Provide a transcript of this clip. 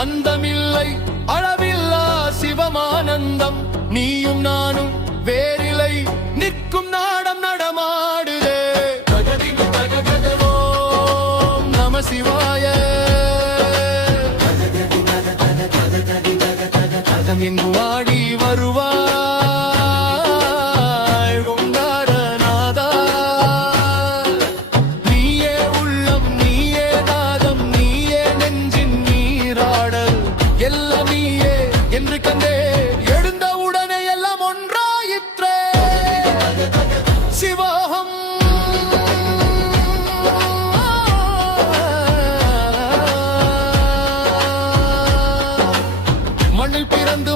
அந்தமில்லை அளவில்லா சிவமானந்தம் நீயும் நானும் வேறிலை நிற்கும் நாடம் நடமாடுதே ஓம் நம சிவாய இங்கு வாடி வருவாய் ஓங்காரநாதா நீயே உள்ளம் நீயே நாதம் நீயே நெஞ்சின் நீராடல் எல்லாம் நீயே என்று கண்டே எழுந்த உடனே எல்லாம் ஒன்றாயிற்றே சிவாகம் மண்ணில் பிறந்து